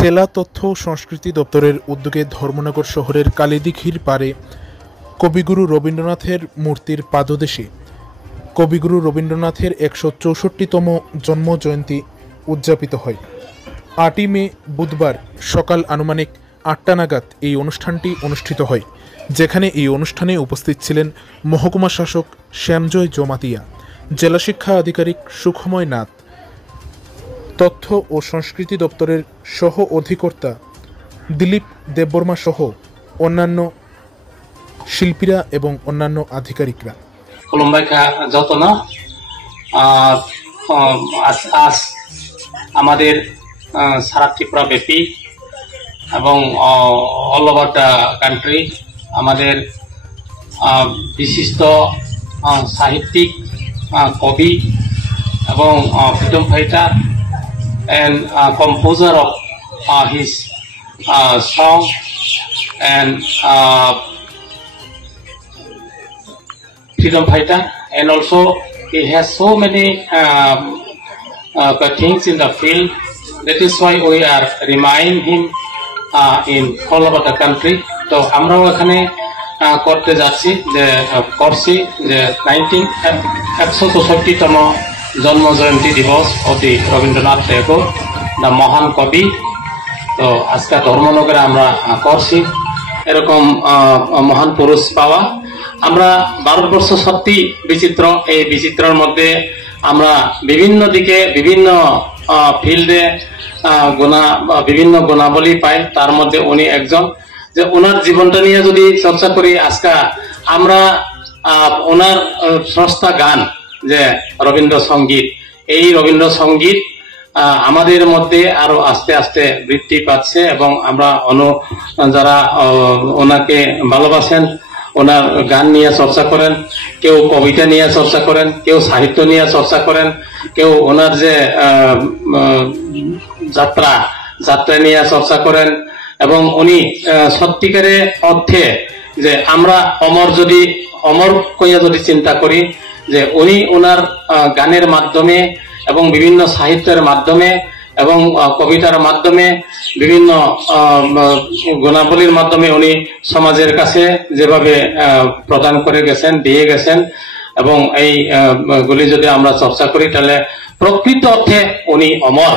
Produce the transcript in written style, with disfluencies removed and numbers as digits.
জেলা তথ্য ও সংস্কৃতি দপ্তরের উদ্যোগে ধর্মনগর শহরের কালীদিঘির পাড়ে কবিগুরু রবীন্দ্রনাথের মূর্তির পাদদেশে কবিগুরু রবীন্দ্রনাথের ১৬৪তম জন্মজয়ন্তী উদযাপিত হয়। ৮ই মে বুধবার সকাল আনুমানিক ৮টা নাগাদ এই অনুষ্ঠানটি অনুষ্ঠিত হয়, যেখানে এই অনুষ্ঠানে উপস্থিত ছিলেন মহকুমা শাসক শ্যামজয় জমাতিয়া, জেলা শিক্ষা আধিকারিক সুখময় নাথ, তথ্য ও সংস্কৃতি দপ্তরের সহ অধিকর্তা দিলীপ দেববর্মা সহ অন্যান্য শিল্পীরা এবং অন্যান্য আধিকারিকরা। আজ আমাদের সারা ত্রিপুরা ব্যাপী এবং অল ওভার দ্য কান্ট্রি আমাদের বিশিষ্ট সাহিত্যিক, কবি এবং freedom fighter and composer of his song and freedom fighter, and also he has so many things in the field. That is why we are reminding him in all over the country. তো আমরাও এখানে করতে যাচ্ছি যে করছি যে 164তম জন্ম জয়ন্তী দিবস অতি রবীন্দ্রনাথ ঠাকুর, দা মহান কবি। তো আজকে ধর্মনগরে আমরা করছি এরকম মহান পুরুষ পাওয়া। আমরা ভারতবর্ষ সত্যি বিচিত্র, এই বিচিত্রের মধ্যে আমরা বিভিন্ন দিকে বিভিন্ন ফিল্ডে বিভিন্ন গুণাবলী পাই, তার মধ্যে উনি একজন। যে ওনার জীবনটা নিয়ে যদি চর্চা করি, আজকে আমরা ওনার স্রষ্টা গান যে রবীন্দ্রসঙ্গীত, এই রবীন্দ্রসঙ্গীত আমাদের মধ্যে আরো আস্তে আস্তে বৃদ্ধি পাচ্ছে এবং আমরা যারা ওনাকে ভালোবাসেন, ওনার গান নিয়ে চর্চা করেন, কেউ কবিতা নিয়ে চর্চা করেন, কেউ সাহিত্য নিয়ে চর্চা করেন, কেউ ওনার যে যাত্রা নিয়ে চর্চা করেন। এবং উনি সত্যিকারে অর্থে যে আমরা অমর কইয়া যদি চিন্তা করি, যে উনি ওনার গানের মাধ্যমে এবং বিভিন্ন সাহিত্যের মাধ্যমে এবং কবিতার মাধ্যমে বিভিন্ন গুণাবলীর মাধ্যমে উনি সমাজের কাছে যেভাবে প্রদান করে গেছেন, দিয়ে গেছেন, এবং এই গুলি যদি আমরা চর্চা করি তাহলে প্রকৃত অর্থে উনি অমর।